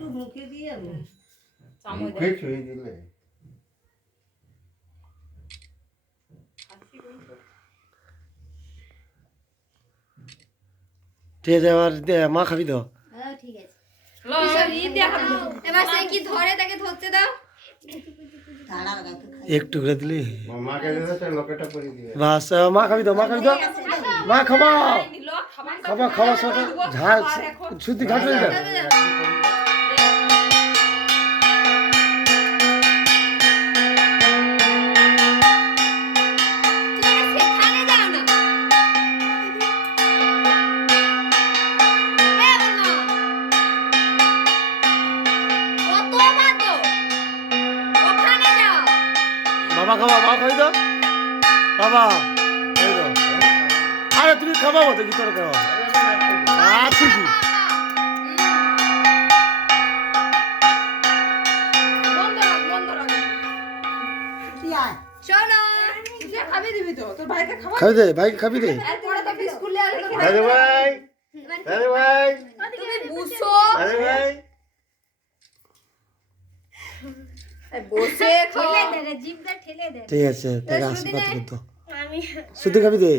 মুখে দিয়ে মুখে ছুঁয়ে দিলে ঠিক আছে, এবার মা খাবি তো? ঠিক আছে এবার সে কি ধরে তাকে ধরতে দাও। একটু করে দিলি মাকে দিলে তো লোকেটা করে দিবে। বাস, মা খাবি তো? মা খাবি তো? মা খাবা খাবা খাওয়া সকাল ঝাল শুদ্ধি ঘাটবে না। বাবা খাবা, মা খাবি তো? বাবা এই তো। আরে তুমি খাবাবো তো কি তোর খাওয়া? আচ্ছা কি খাবি দে, ভাইকে খাবি দে। দাদু ভাই, দাদু ভাই, দাদু ভাই। বসে ঠিক আছে, তাকে আশীর্বাদ করতো। শুদ্ধি খাবি দে।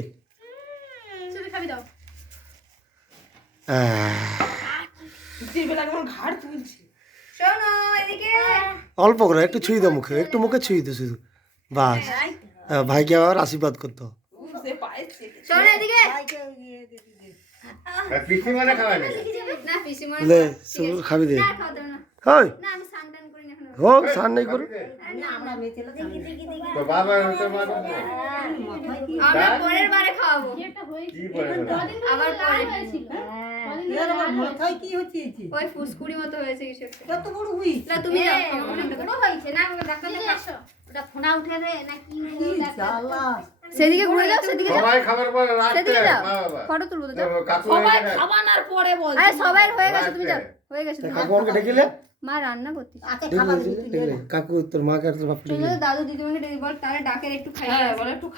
অল্প করে একটু ছুঁই দাও মুখে, একটু মুখে ছুঁই দে শুধু, বাস। ভাইকে আবার আশীর্বাদ করতো। পিসিমানে খাওয়াবে লে খাবি দে। হয় হোক, সান নেই করে। তো বাবা তো বাবা আমরা পরের বারে খাওয়াবো। কি বলে আবার পরে মাথায় কি হচ্ছে? ওই ফুসকুড়ি মতো হয়েছে কিছু একটা। কত বড় হুই? না তুমি যাও, বড় হয়েছে না, ডাক্তার দেখাসো। ওটা ফোনা উঠে রে না কি জ্বালা। সেদিকে ঘুরে যাও, সেদিকে যাও, সবাই খাবার পর রাখতে সেদিকে যাও, বাবা ফটো তুলবো তো যাও। কাকু সবাই খাবানোর পরে বল। আরে সবাই হয়ে গেছে, তুমি যাও, হয়ে গেছে। কাকু আমাকে ডেকেলে মা রান্না করতে কাকু তোর মাকে আর তোর বাপকে দাদু দিদিমাকে ডেকে বল তাহলে ডাকের একটু খাই। বলে একটু